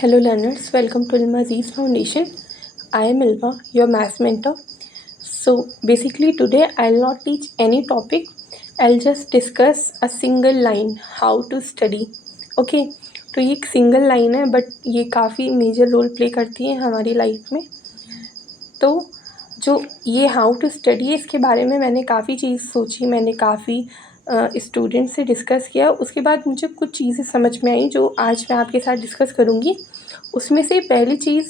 Hello learners, welcome to Ilma Aziz Foundation. I am Ilma, your math mentor. So basically today I'll not teach any topic. I'll just discuss a single line how to study. Okay, तो ये एक single line है but ये काफ़ी major role play करती है हमारी life में। तो जो ये हाउ टू स्टडी है इसके बारे में मैंने काफ़ी चीज़ सोची, मैंने काफ़ी स्टूडेंट से डिस्कस किया। उसके बाद मुझे कुछ चीज़ें समझ में आई जो आज मैं आपके साथ डिस्कस करूँगी। उसमें से पहली चीज़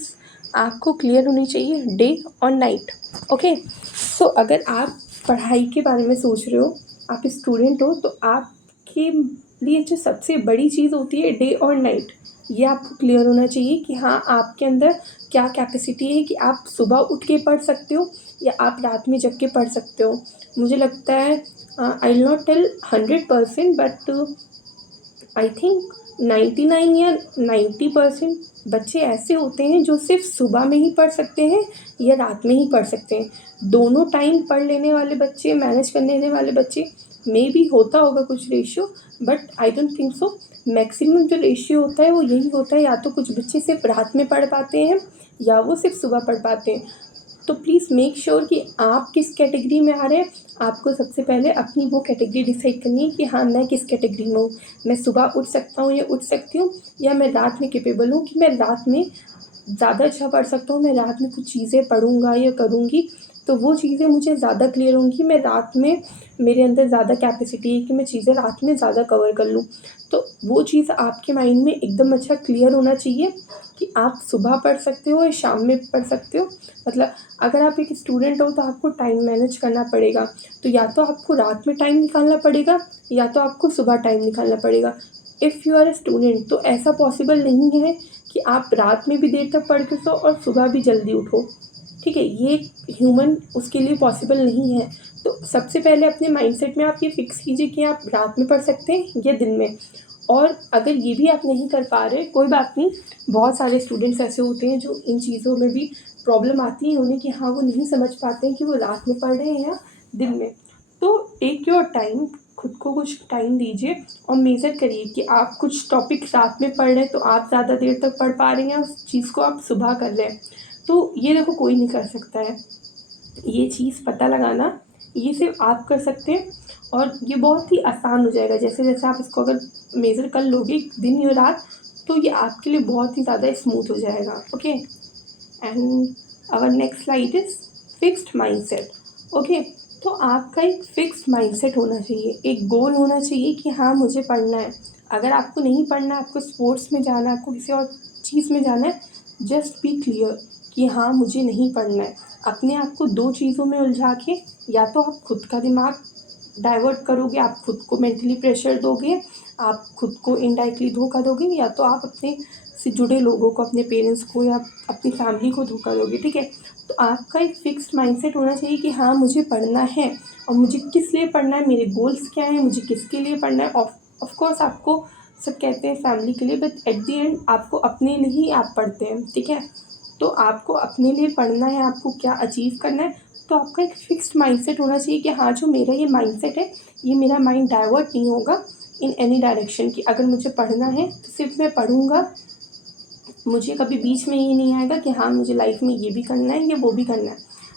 आपको क्लियर होनी चाहिए, डे और नाइट। ओके, सो अगर आप पढ़ाई के बारे में सोच रहे हो, आप स्टूडेंट हो, तो आपके लिए जो सबसे बड़ी चीज़ होती है डे और नाइट, ये आपको क्लियर होना चाहिए कि हाँ आपके अंदर क्या कैपेसिटी है कि आप सुबह उठ के पढ़ सकते हो या आप रात में जग के पढ़ सकते हो। मुझे लगता है I will not tell 100% but I think 99 या 90% बच्चे ऐसे होते हैं जो सिर्फ सुबह में ही पढ़ सकते हैं या रात में ही पढ़ सकते हैं। दोनों टाइम पढ़ लेने वाले बच्चे, मैनेज कर लेने वाले बच्चे मे भी होता होगा कुछ ratio, but I don't think so. Maximum जो रेशियो होता है वो यही होता है, या तो कुछ बच्चे सिर्फ रात में पढ़ पाते हैं या वो सिर्फ सुबह पढ़ पाते हैं। तो प्लीज़ मेक श्योर कि आप किस कैटेगरी में आ रहे हैं। आपको सबसे पहले अपनी वो कैटेगरी डिसाइड करनी है कि हाँ मैं किस कैटेगरी में हूँ। मैं सुबह उठ सकता हूँ या उठ सकती हूँ, या मैं रात में कैपेबल हूँ कि मैं रात में ज़्यादा अच्छा पढ़ सकता हूँ, मैं रात में कुछ चीज़ें पढ़ूँगा या करूँगी तो वो चीज़ें मुझे ज़्यादा क्लियर होंगी। मैं रात में, मेरे अंदर ज़्यादा कैपेसिटी है कि मैं चीज़ें रात में ज़्यादा कवर कर लूँ। तो वो चीज़ आपके माइंड में एकदम अच्छा क्लियर होना चाहिए कि आप सुबह पढ़ सकते हो या शाम में पढ़ सकते हो। मतलब अगर आप एक स्टूडेंट हो तो आपको टाइम मैनेज करना पड़ेगा, तो या तो आपको रात में टाइम निकालना पड़ेगा या तो आपको सुबह टाइम निकालना पड़ेगा। If you are a student तो ऐसा पॉसिबल नहीं है कि आप रात में भी देर तक पढ़ के सो और सुबह भी जल्दी उठो। ठीक है, ये ह्यूमन उसके लिए पॉसिबल नहीं है। तो सबसे पहले अपने माइंडसेट में आप ये फिक्स कीजिए कि आप रात में पढ़ सकते हैं या दिन में। और अगर ये भी आप नहीं कर पा रहे, कोई बात नहीं, बहुत सारे स्टूडेंट्स ऐसे होते हैं जो इन चीज़ों में भी प्रॉब्लम आती है उन्हें कि हाँ वो नहीं समझ पाते हैं कि वो रात में पढ़ रहे हैं या दिन में। तो टेक योर टाइम, खुद को कुछ टाइम दीजिए और मेज़र करिए कि आप कुछ टॉपिक रात में पढ़ रहे हैं तो आप ज़्यादा देर तक पढ़ पा रहे हैं, उस चीज़ को आप सुबह कर रहे हैं। तो ये देखो कोई नहीं कर सकता है, ये चीज़ पता लगाना ये सिर्फ आप कर सकते हैं और ये बहुत ही आसान हो जाएगा। जैसे जैसे आप इसको अगर मेज़र कर लोगे दिन या रात, तो ये आपके लिए बहुत ही ज़्यादा स्मूथ हो जाएगा। Okay, and our next slide is fixed mindset. Okay, तो आपका एक फिक्स्ड माइंडसेट होना चाहिए, एक गोल होना चाहिए कि हाँ मुझे पढ़ना है। अगर आपको नहीं पढ़ना है, आपको स्पोर्ट्स में जाना है, आपको किसी और चीज़ में जाना है, जस्ट बी क्लियर कि हाँ मुझे नहीं पढ़ना है। अपने आप को दो चीज़ों में उलझा के या तो आप खुद का दिमाग डाइवर्ट करोगे, आप खुद को मेंटली प्रेशर दोगे, आप खुद को इनडायरेक्टली धोखा दोगे, या तो आप अपने से जुड़े लोगों को, अपने पेरेंट्स को या अपनी फैमिली को धोखा दोगे। ठीक है, तो आपका एक फिक्स्ड माइंडसेट होना चाहिए कि हाँ मुझे पढ़ना है और मुझे किस लिए पढ़ना है, मेरे गोल्स क्या हैं, मुझे किसके लिए पढ़ना है। ऑफ कोर्स आपको सब कहते हैं फैमिली के लिए, बट एट द एंड आपको अपने लिए ही आप पढ़ते हैं। ठीक है, तो आपको अपने लिए पढ़ना है, आपको क्या अचीव करना है। तो आपका एक फिक्स्ड माइंडसेट होना चाहिए कि हाँ जो मेरा ये माइंडसेट है, ये मेरा माइंड डाइवर्ट नहीं होगा इन एनी डायरेक्शन की। अगर मुझे पढ़ना है तो सिर्फ मैं पढ़ूँगा, मुझे कभी बीच में ये नहीं आएगा कि हाँ मुझे लाइफ में ये भी करना है या वो भी करना है।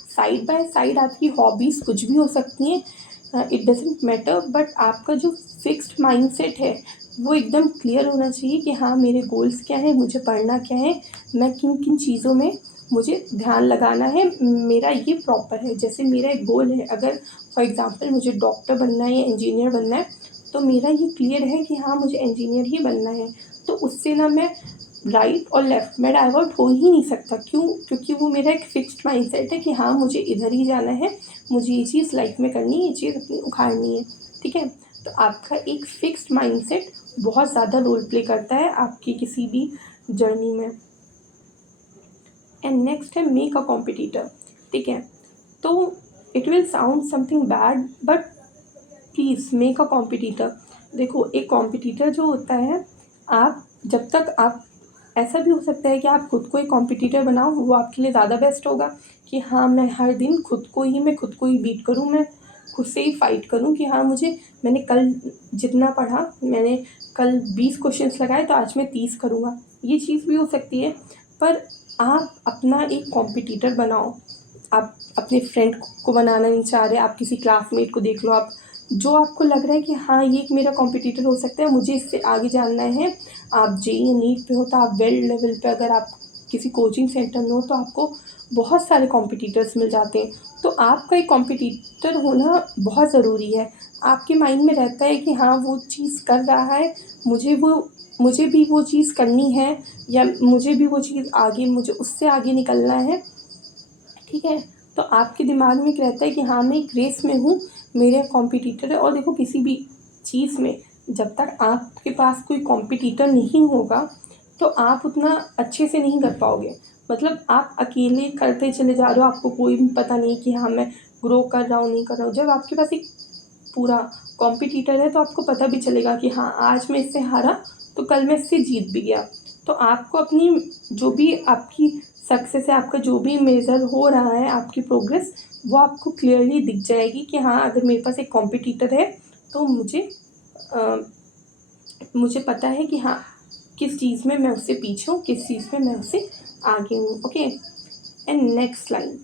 साइड बाय साइड आपकी हॉबीज़ कुछ भी हो सकती हैं, इट डजेंट मैटर, बट आपका जो फिक्स्ड माइंडसेट है वो एकदम क्लियर होना चाहिए कि हाँ मेरे गोल्स क्या हैं, मुझे पढ़ना क्या है, मैं किन किन चीज़ों में मुझे ध्यान लगाना है, मेरा ये प्रॉपर है। जैसे मेरा एक गोल है, अगर फॉर एग्ज़ाम्पल मुझे डॉक्टर बनना है या इंजीनियर बनना है, तो मेरा ये क्लियर है कि हाँ मुझे इंजीनियर ही बनना है। तो उससे ना मैं राइट और लेफ़्ट में डाइवर्ट हो ही नहीं सकता। क्यों? क्योंकि वो मेरा एक फिक्स्ड माइंडसेट है कि हाँ मुझे इधर ही जाना है, मुझे ये चीज़ लाइफ में करनी है, ये चीज़ अपनी उखाड़नी है। ठीक है, तो आपका एक फिक्स्ड माइंडसेट बहुत ज़्यादा रोल प्ले करता है आपकी किसी भी जर्नी में। एंड नेक्स्ट है मेक अ कॉम्पिटिटर। ठीक है, तो it will sound something bad but please make a competitor. देखो एक कॉम्पिटिटर जो होता है, आप जब तक आप, ऐसा भी हो सकता है कि आप खुद को एक कॉम्पिटिटर बनाओ, वो आपके लिए ज़्यादा बेस्ट होगा कि हाँ मैं हर दिन मैं खुद को ही बीट करूँ, मैं खुद से ही फाइट करूँ कि हाँ मैंने कल जितना पढ़ा, मैंने कल 20 क्वेश्चंस लगाए तो आज मैं 30 करूँगा। ये चीज़ भी हो सकती है। पर आप अपना एक कॉम्पिटिटर बनाओ। आप अपने फ्रेंड को बनाना नहीं चाह रहे, आप किसी क्लासमेट को देख लो, आप जो आपको लग रहा है कि हाँ ये एक मेरा कॉम्पिटिटर हो सकता है, मुझे इससे आगे जानना है। आप जेईई या नीट पे हो तो आप वर्ल्ड लेवल पे अगर आप किसी कोचिंग सेंटर में हो तो आपको बहुत सारे कॉम्पिटिटर्स मिल जाते हैं। तो आपका एक कॉम्पिटिटर होना बहुत ज़रूरी है। आपके माइंड में रहता है कि हाँ वो चीज़ कर रहा है, मुझे भी वो चीज़ करनी है, या मुझे भी वो चीज़ आगे, मुझे उससे आगे निकलना है, ठीक है। तो आपके दिमाग में एक रहता है कि हाँ मैं एक रेस में हूँ, मेरे कॉम्पिटिटर है। और देखो किसी भी चीज़ में जब तक आपके पास कोई कॉम्पिटिटर नहीं होगा तो आप उतना अच्छे से नहीं कर पाओगे। मतलब आप अकेले करते चले जा रहे हो, आपको कोई भी पता नहीं कि हाँ मैं ग्रो कर रहा हूँ नहीं कर रहा हूँ। जब आपके पास एक पूरा कॉम्पिटिटर है तो आपको पता भी चलेगा कि हाँ आज मैं इससे हारा तो कल मैं इससे जीत भी गया। तो आपको अपनी जो भी आपकी सक्सेस है, आपका जो भी मेज़र हो रहा है, आपकी प्रोग्रेस, वो आपको क्लियरली दिख जाएगी कि हाँ अगर मेरे पास एक कॉम्पिटिटर है तो मुझे पता है कि हाँ किस चीज़ में मैं उससे पीछे हूँ, किस चीज़ में मैं उससे आगे हूँ। ओके। एंड नेक्स्ट लाइन,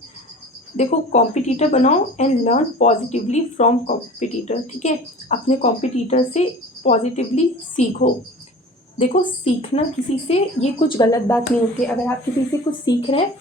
देखो कॉम्पिटिटर बनाओ and learn positively from competitor, ठीक है। अपने कॉम्पिटिटर से पॉजिटिवली सीखो। देखो सीखना किसी से ये कुछ गलत बात नहीं होती। अगर आप किसी से कुछ सीख रहे हैं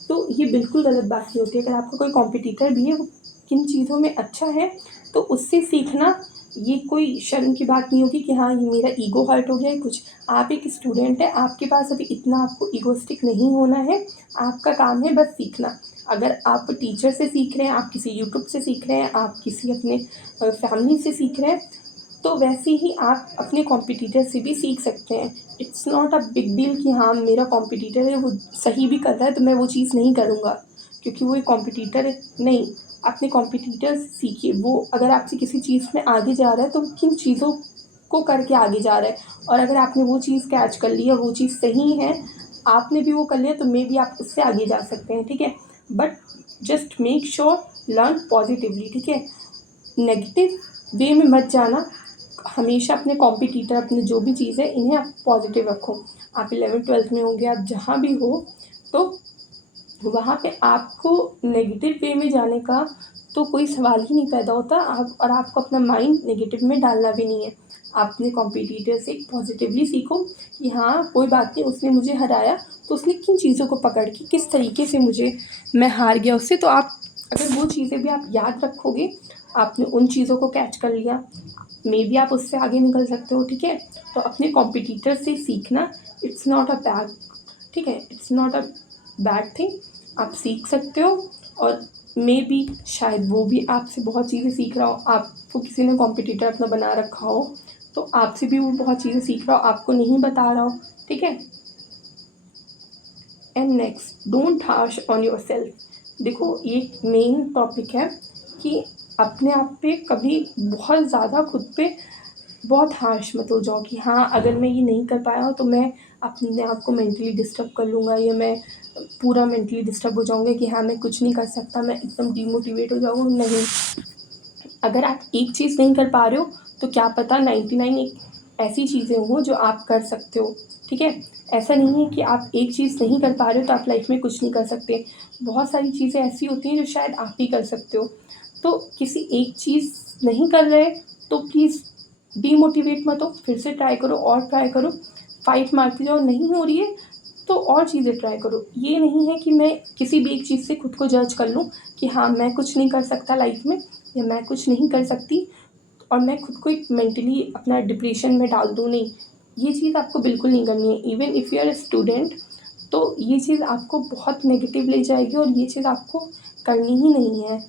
तो ये बिल्कुल गलत बात नहीं होती। अगर आपका कोई कॉम्पिटिटर भी है, वो किन चीज़ों में अच्छा है, तो उससे सीखना ये कोई शर्म की बात नहीं होगी कि हाँ ये मेरा ईगो हर्ट हो गया है कुछ। आप एक स्टूडेंट है, आपके पास अभी इतना आपको ईगोस्टिक नहीं होना है। आपका काम है बस सीखना। अगर आप टीचर से सीख रहे हैं, आप किसी यूट्यूब से सीख रहे हैं, आप किसी अपने फैमिली से सीख रहे हैं, तो वैसे ही आप अपने कॉम्पिटिटर से भी सीख सकते हैं। It's not a big deal कि हाँ मेरा कॉम्पिटिटर है वो सही भी कर रहा है तो मैं वो चीज़ नहीं करूँगा क्योंकि वो एक कॉम्पिटिटर है। नहीं, अपने कॉम्पिटिटर से सीखिए। वो अगर आपसे किसी चीज़ में आगे जा रहा है तो किन चीज़ों को करके आगे जा रहा है, और अगर आपने वो चीज़ कैच कर ली है, वो चीज़ सही है, आपने भी वो कर लिया, तो मे बी आप उससे आगे जा सकते हैं, ठीक है। But just make sure learn positively, ठीक है। नेगेटिव वे में मत जाना। हमेशा अपने कॉम्पिटिटर, अपने जो भी चीज़ है, इन्हें आप पॉजिटिव रखो। आप 11th-12th में होंगे, आप जहाँ भी हो, तो वहाँ पे आपको नेगेटिव वे में जाने का तो कोई सवाल ही नहीं पैदा होता। और आपको अपना माइंड नेगेटिव में डालना भी नहीं है। आप अपने कॉम्पिटिटर से पॉजिटिवली सीखो कि हाँ कोई बात नहीं, उसने मुझे हराया तो उसने किन चीज़ों को पकड़ के किस तरीके से मुझे मैं हार गया उससे। तो आप अगर वो चीज़ें भी आप याद रखोगे, आपने उन चीज़ों को कैच कर लिया, मे बी आप उससे आगे निकल सकते हो, ठीक है। तो अपने कॉम्पिटिटर से सीखना, इट्स नॉट अ बैड, ठीक है, it's not a bad thing. आप सीख सकते हो। और मे बी शायद वो भी आपसे बहुत चीज़ें सीख रहा हो। आपको किसी ने कॉम्पिटिटर अपना बना रखा हो तो आपसे भी वो बहुत चीज़ें सीख रहा हो, आपको नहीं बता रहा हो, ठीक है। And next, don't harsh on your self. देखो ये मेन टॉपिक है कि अपने आप पे कभी बहुत ज़्यादा खुद पे बहुत हार्श मत हो जाओ कि हाँ अगर मैं ये नहीं कर पाया तो मैं अपने आप को मेंटली डिस्टर्ब कर लूँगा, या मैं पूरा मेंटली डिस्टर्ब हो जाऊँगा कि हाँ मैं कुछ नहीं कर सकता, मैं एकदम डिमोटिवेट हो जाऊँगा। नहीं, अगर आप एक चीज़ नहीं कर पा रहे हो तो क्या पता 99 एक ऐसी चीज़ें हों जो आप कर सकते हो, ठीक है। ऐसा नहीं है कि आप एक चीज़ नहीं कर पा रहे हो तो आप लाइफ में कुछ नहीं कर सकते। बहुत सारी चीज़ें ऐसी होती हैं जो शायद आप ही कर सकते हो। तो किसी एक चीज़ नहीं कर रहे तो प्लीज़ डीमोटिवेट मत हो, फिर से ट्राई करो और ट्राई करो, फाइट मारते जाओ। नहीं हो रही है तो और चीज़ें ट्राई करो। ये नहीं है कि मैं किसी भी एक चीज़ से खुद को जज कर लूँ कि हाँ मैं कुछ नहीं कर सकता लाइफ में, या मैं कुछ नहीं कर सकती, और मैं खुद को एक मेंटली अपना डिप्रेशन में डाल दूँ। नहीं, ये चीज़ आपको बिल्कुल नहीं करनी है। Even if you are a student तो ये चीज़ आपको बहुत नेगेटिव ले जाएगी और ये चीज़ आपको करनी ही नहीं है।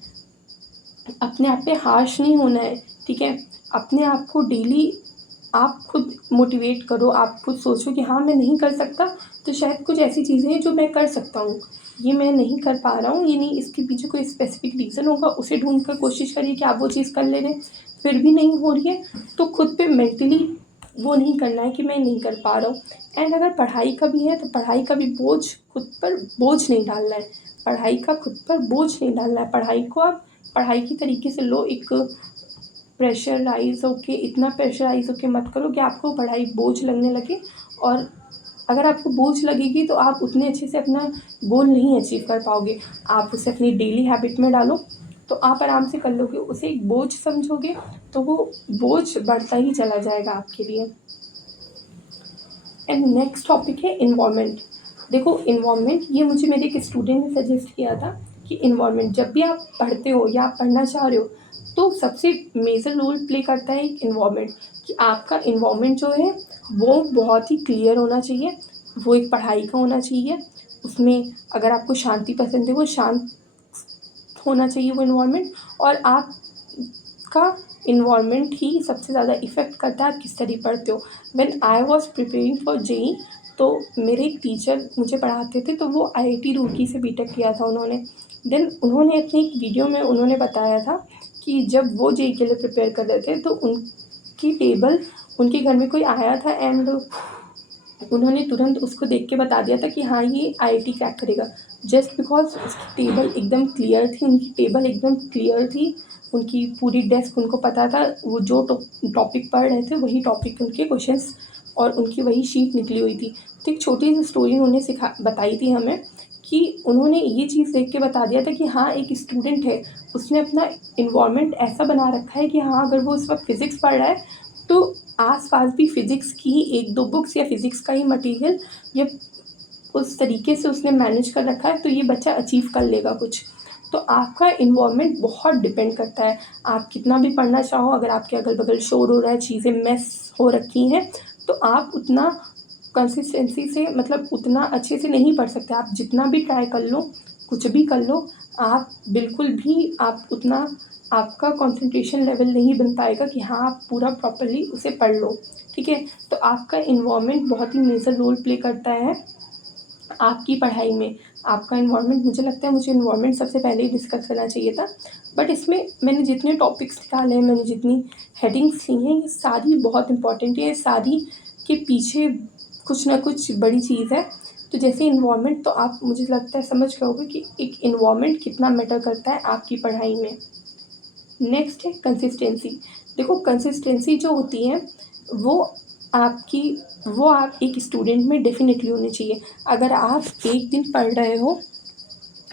अपने आप पे हार्श नहीं होना है, ठीक है। अपने आप को डेली आप खुद मोटिवेट करो। आप खुद सोचो कि हाँ मैं नहीं कर सकता तो शायद कुछ ऐसी चीज़ें हैं जो मैं कर सकता हूँ। ये मैं नहीं कर पा रहा हूँ, ये नहीं, इसके पीछे कोई स्पेसिफिक रीज़न होगा, उसे ढूंढ कर कोशिश करिए कि आप वो चीज़ कर ले रहे हैं, फिर भी नहीं हो रही है तो खुद पे मेंटली वो नहीं करना है कि मैं नहीं कर पा रहा हूँ। एंड अगर पढ़ाई का भी है तो पढ़ाई का भी बोझ खुद पर बोझ नहीं डालना है। पढ़ाई का खुद पर बोझ नहीं डालना है। पढ़ाई को आप पढ़ाई की तरीके से लो, एक प्रेशराइज़ होके, इतना प्रेशराइज़ होके मत करो कि आपको पढ़ाई बोझ लगने लगे और अगर आपको बोझ लगेगी तो आप उतने अच्छे से अपना गोल नहीं अचीव कर पाओगे। आप उसे अपनी डेली हैबिट में डालो तो आप आराम से कर लोगे। उसे एक बोझ समझोगे तो वो बोझ बढ़ता ही चला जाएगा आपके लिए। एंड नेक्स्ट टॉपिक है इन्वायरमेंट। देखो इन्वायरमेंट, ये मुझे मेरे एक स्टूडेंट ने सजेस्ट किया था कि इन्वायरमेंट जब भी आप पढ़ते हो या आप पढ़ना चाह रहे हो तो सबसे मेजर रोल प्ले करता है एक इन्वायरमेंट, कि आपका इन्वायरमेंट जो है वो बहुत ही क्लियर होना चाहिए। वो एक पढ़ाई का होना चाहिए। उसमें अगर आपको शांति पसंद है वो शांत होना चाहिए वो इन्वायरमेंट। और आपका इन्वायरमेंट ही सबसे ज़्यादा इफ़ेक्ट करता है आप किस तरह पढ़ते हो। When I was preparing for JEE, तो मेरे एक टीचर मुझे पढ़ाते थे, तो वो आईआईटी रुड़की से बीटेक किया था उन्होंने। देन उन्होंने अपनी एक वीडियो में उन्होंने बताया था कि जब वो जेईई के लिए प्रिपेयर कर रहे थे तो उनकी टेबल, उनके घर में कोई आया था एंड उन्होंने तुरंत उसको देख के बता दिया था कि हाँ ये आईआईटी क्रैक करेगा। जस्ट बिकॉज उसकी टेबल एकदम क्लियर थी, उनकी टेबल एकदम क्लियर थी, उनकी पूरी डेस्क, उनको पता था वो जो टॉपिक पढ़ रहे थे वही टॉपिक के उनके क्वेश्चंस और उनकी वही शीट निकली हुई थी। तो एक छोटी सी स्टोरी उन्होंने बताई थी हमें कि उन्होंने ये चीज़ देख के बता दिया था कि हाँ एक स्टूडेंट है, उसने अपना इन्वायरमेंट ऐसा बना रखा है कि हाँ अगर वो उस वक्त फिज़िक्स पढ़ रहा है तो आस-पास भी फ़िज़िक्स की 1-2 बुक्स या फ़िज़िक्स का ही मटीरियल या उस तरीके से उसने मैनेज कर रखा है, तो ये बच्चा अचीव कर लेगा कुछ। तो आपका इन्वायरमेंट बहुत डिपेंड करता है। आप कितना भी पढ़ना चाहो, अगर आपके अगल-बगल शोर हो रहा है, चीज़ें मेस हो रखी हैं, तो आप उतना कंसिस्टेंसी से, मतलब उतना अच्छे से नहीं पढ़ सकते। आप जितना भी ट्राई कर लो, कुछ भी कर लो, आप बिल्कुल भी आप उतना, आपका कंसंट्रेशन लेवल नहीं बन पाएगा कि हाँ आप पूरा प्रॉपर्ली उसे पढ़ लो। ठीक है? तो आपका इन्वायरमेंट बहुत ही मेजर रोल प्ले करता है आपकी पढ़ाई में। आपका इन्वायरमेंट, मुझे लगता है मुझे इन्वायरमेंट सबसे पहले ही डिस्कस करना चाहिए था, बट इसमें मैंने जितने टॉपिक्स निकाले हैं, मैंने जितनी हेडिंग्स ली हैं, ये सारी बहुत इंपॉर्टेंट है। ये सारी के पीछे कुछ ना कुछ बड़ी चीज़ है। तो जैसे इन्वायरमेंट, तो आप, मुझे लगता है समझ गए होगे कि एक इन्वायरमेंट कितना मैटर करता है आपकी पढ़ाई में। नेक्स्ट है कंसिस्टेंसी। देखो कंसिस्टेंसी जो होती है वो आपकी, वो आप एक स्टूडेंट में डेफिनेटली होनी चाहिए। अगर आप एक दिन पढ़ रहे हो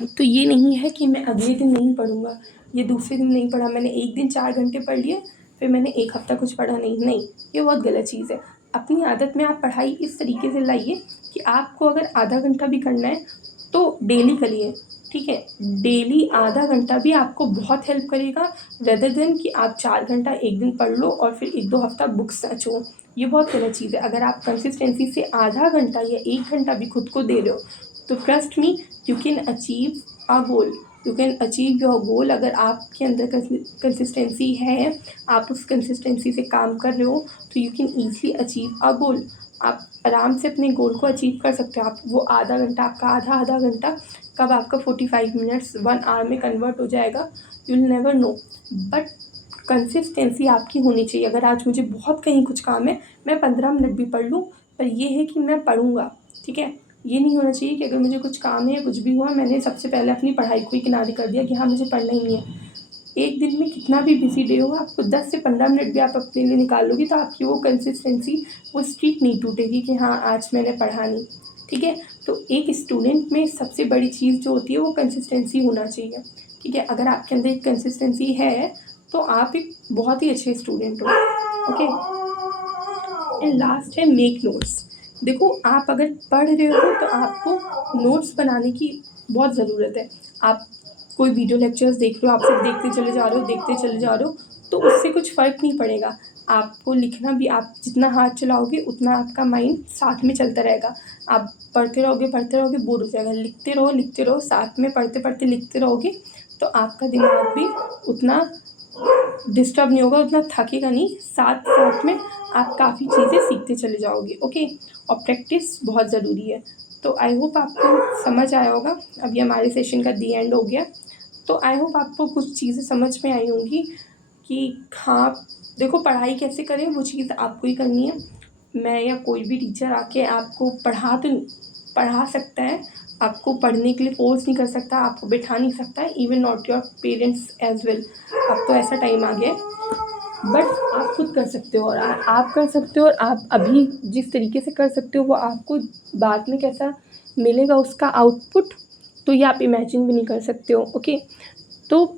तो ये नहीं है कि मैं अगले दिन नहीं पढ़ूँगा, ये दूसरे दिन नहीं पढ़ा, मैंने एक दिन 4 घंटे पढ़ लिए, फिर मैंने 1 हफ़्ता कुछ पढ़ा नहीं, ये बहुत गलत चीज़ है। अपनी आदत में आप पढ़ाई इस तरीके से लाइए कि आपको अगर आधा घंटा भी करना है तो डेली करिए, ठीक है? डेली आधा घंटा भी आपको बहुत हेल्प करेगा, रेदर देन कि आप 4 घंटा एक दिन पढ़ लो और फिर 1-2 हफ़्ता बुक्स सचो। ये बहुत गलत चीज़ है। अगर आप कंसिस्टेंसी से आधा घंटा या 1 घंटा भी खुद को दे रहे हो, तो trust me, you can achieve a goal, you can achieve your goal. अगर आपके अंदर कंसिस्टेंसी है, आप उस कंसिस्टेंसी से काम कर रहे हो, तो you can easily achieve a goal. आप आराम से अपने गोल को अचीव कर सकते हो। आप वो आधा घंटा, आपका आधा घंटा कब आपका 45 मिनट्स 1 आवर में कन्वर्ट हो जाएगा, you will never know. But consistency आपकी होनी चाहिए। अगर आज मुझे बहुत कहीं कुछ काम है, मैं 15 मिनट भी पढ़ लूँ, पर ये है कि मैं पढ़ूँगा, ठीक है? ये नहीं होना चाहिए कि अगर मुझे कुछ काम है या कुछ भी हुआ, मैंने सबसे पहले अपनी पढ़ाई को ही किनारे कर दिया कि हाँ मुझे पढ़ना ही नहीं है। एक दिन में कितना भी बिज़ी डे हो, आपको 10 से 15 मिनट भी आप अपने लिए निकाल लोगे तो आपकी वो कंसिस्टेंसी, वो स्ट्रीक नहीं टूटेगी कि हाँ आज मैंने पढ़ा नहीं, ठीक है? तो एक स्टूडेंट में सबसे बड़ी चीज़ जो होती है वो कंसिस्टेंसी होना चाहिए, ठीक है? अगर आपके अंदर एक कंसिस्टेंसी है तो आप एक बहुत ही अच्छे स्टूडेंट हो, ओके? एंड लास्ट है मेक नोट्स। देखो आप अगर पढ़ रहे हो तो आपको नोट्स बनाने की बहुत ज़रूरत है। आप कोई वीडियो लेक्चर्स देख रहे हो, आप सिर्फ देखते चले जा रहे हो, देखते चले जा रहे हो, तो उससे कुछ फ़र्क नहीं पड़ेगा। आपको लिखना भी, आप जितना हाथ चलाओगे उतना आपका माइंड साथ में चलता रहेगा। आप पढ़ते रहोगे, बोर हो जाएगा। लिखते रहो, साथ में पढ़ते-पढ़ते लिखते रहोगे, तो आपका दिमाग भी उतना डिस्टर्ब नहीं होगा, उतना थकेगा नहीं, साथ-साथ में आप काफ़ी चीज़ें सीखते चले जाओगे, ओके? और प्रैक्टिस बहुत ज़रूरी है। तो आई होप आपको समझ आया होगा। अभी हमारे सेशन का दी एंड हो गया। तो आई होप आपको कुछ चीज़ें समझ में आई होंगी कि हाँ, देखो पढ़ाई कैसे करें वो चीज़ आपको ही करनी है। मैं या कोई भी टीचर आके आपको पढ़ा सकता है, आपको पढ़ने के लिए फ़ोर्स नहीं कर सकता, आपको बिठा नहीं सकता है, even not your parents as well. अब तो ऐसा टाइम आ गया है बट आप खुद कर सकते हो और आप कर सकते हो और आप अभी जिस तरीके से कर सकते हो वो आपको बाद में कैसा मिलेगा उसका आउटपुट, तो ये आप इमेजिन भी नहीं कर सकते हो। ओके, तो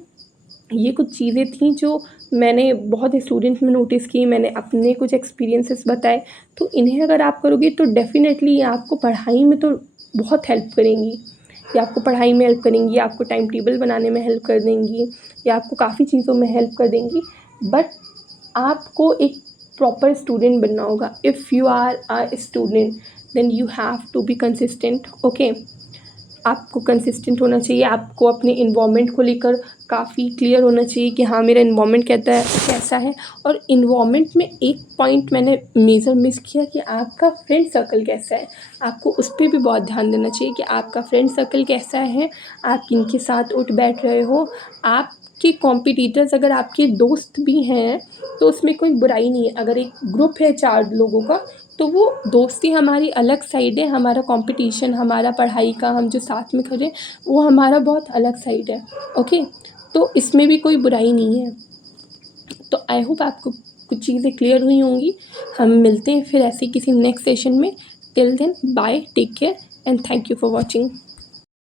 ये कुछ चीज़ें थी जो मैंने बहुत स्टूडेंट्स में नोटिस की, मैंने अपने कुछ एक्सपीरियंसेस बताए। तो इन्हें अगर आप करोगे तो डेफ़िनेटली ये आपको पढ़ाई में तो बहुत हेल्प करेंगी। ये आपको पढ़ाई में हेल्प करेंगी, आपको टाइम टेबल बनाने में हेल्प कर देंगी, या आपको काफ़ी चीज़ों में हेल्प कर देंगी। बट आपको एक प्रॉपर स्टूडेंट बनना होगा। If you are a student then you have to be consistent. Okay, आपको कंसिस्टेंट होना चाहिए, आपको अपने इन्वायरमेंट को लेकर काफ़ी क्लियर होना चाहिए कि हाँ मेरा इन्वायरमेंट कहता है कैसा है। और इन्वायरमेंट में एक पॉइंट मैंने मेजर मिस किया कि आपका फ्रेंड सर्कल कैसा है। आपको उस पर भी बहुत ध्यान देना चाहिए कि आपका फ्रेंड सर्कल कैसा है, आप किनके साथ उठ बैठ रहे हो। आपके कॉम्पिटिटर्स अगर आपके दोस्त भी हैं तो उसमें कोई बुराई नहीं है। अगर एक ग्रुप है 4 लोगों का तो वो दोस्ती हमारी अलग साइड है, हमारा कंपटीशन, हमारा पढ़ाई का हम जो साथ में खड़े वो हमारा बहुत अलग साइड है। ओके, तो इसमें भी कोई बुराई नहीं है। तो आई होप आपको कुछ चीज़ें क्लियर हुई होंगी। हम मिलते हैं फिर ऐसे किसी नेक्स्ट सेशन में। Till then bye, take care and thank you for watching.